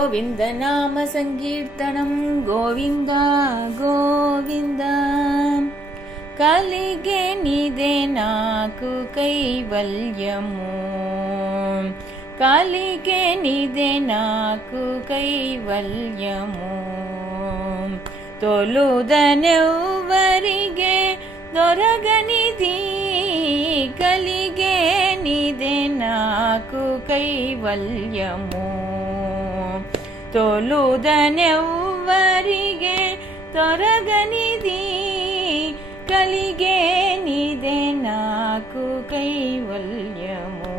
గోవింద నామ సంకీర్తనం గోవింద గోవింద. కలిగే నిదే నాకు కైవల్యము, కలిగే నిదే నాకు కైవల్యము. తొలుదనెవ్వరిగే దొరగనిది, కలిగే నిదే నాకు కైవల్యము. తొలుదనెవ్వరిగే దొరగనిది, కలిగే నిదే నాకు కైవల్యము.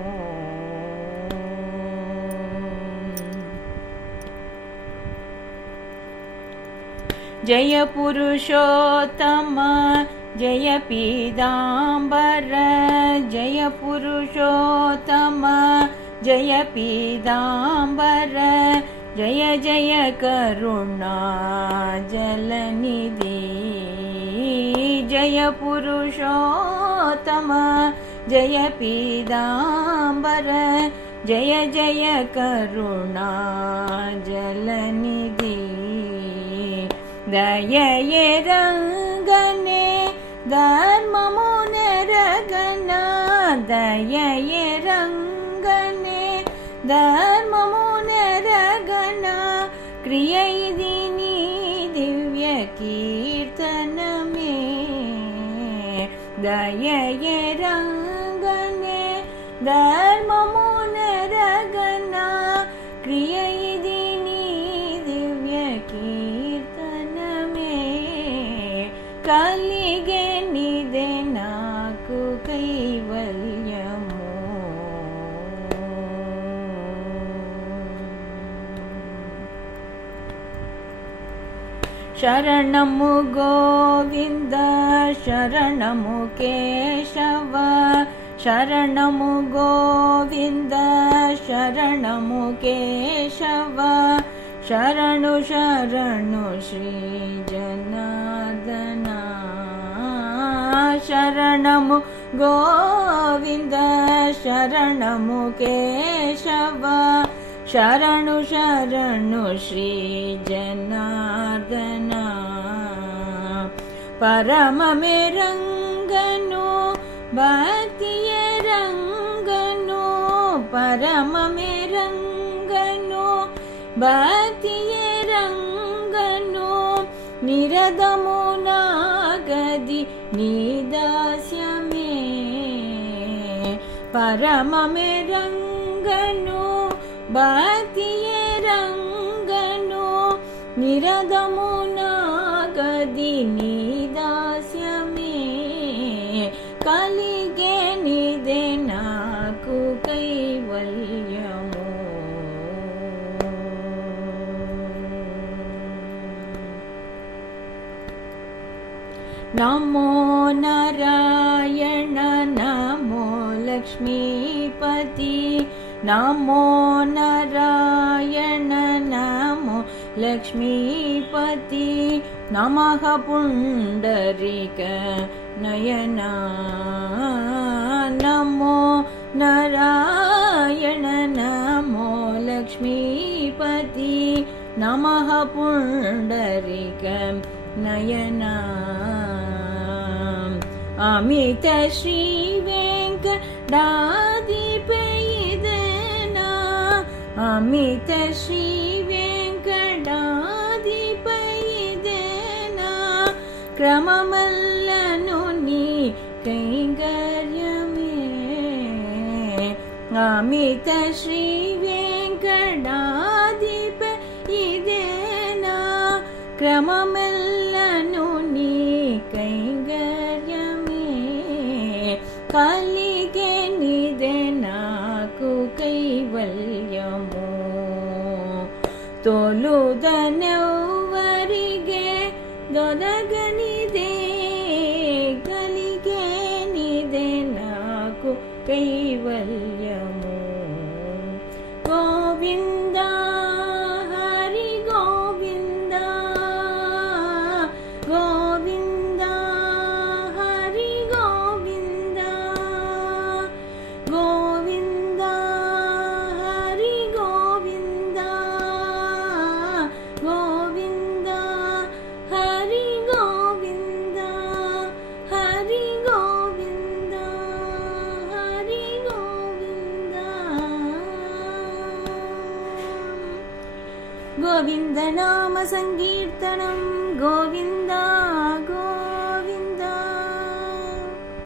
జయ పురుషోత్తమ జయ పీతాంబర, జయ పురుషోత్తమ జయ పీతాంబర, జయ జయ కరుణా జలనిధి. జయ పురుషోత్తమ జయ పీతాంబర, జయ జయ కరుణా జలనిధి. దయయే రంగనే ధర్మము నెరగన, దయయే రంగనే ధర్మము నెరగన. క్రియ ఇది నీ దివ్య కీర్తనమే. దయయే రంగనే ధర్మము నెరగన, క్రియ ఇది నీ దివ్య కీర్తనమే. కలిగే నిదే నాకు కైవల్యము. శరణము గోవింద శరణము కేశవ, శరణము గోవింద శరణము కేశవ. శరణు శరణు శ్రీ జనార్దన, శరణము గోవింద శరణము కేశవ. శరణు శరణు శ్రీ జనార్దన. పరమమే రంగను భక్తియే రంగను, పరమమే రంగను భక్తియే రంగను. నిరదము నాగది నిదాస్యమే. పరమమే రంగను భక్తియే రంగను. నిరదము నాగది నిదాస్యమే. కలిగే నిదే నాకు కైవల్యము. నమో నారాయణ నమో లక్ష్మీపతి, నమో నారాయణ నమో లక్ష్మీపతి. నమః పుండరీక నయన, నమో నారాయణ నమో లక్ష్మీపతి. నమః పుండరీక నయన. అమిత శ్రీ వెంకటాధిపతిదేనా, అమిత శ్రీ వెంకటాధిపతిదేనా. క్రమమల్లను నీ కైంకర్యమే. అమిత శ్రీ వెంకటాధిపతిదేనా. క్రమమల్లను నీ కైంకర్యమే. కలిగే నిదే నాకు కైవల్యము. తొలుదనెవ్వరిగే దొరగనిదే, కలిగే నిదే నాకు కైవల్యము. గోవింద హరి గోవింద, గోవింద హరి గోవింద, గోవింద హరి గోవింద. గోవింద నామ సంకీర్తనం గోవింద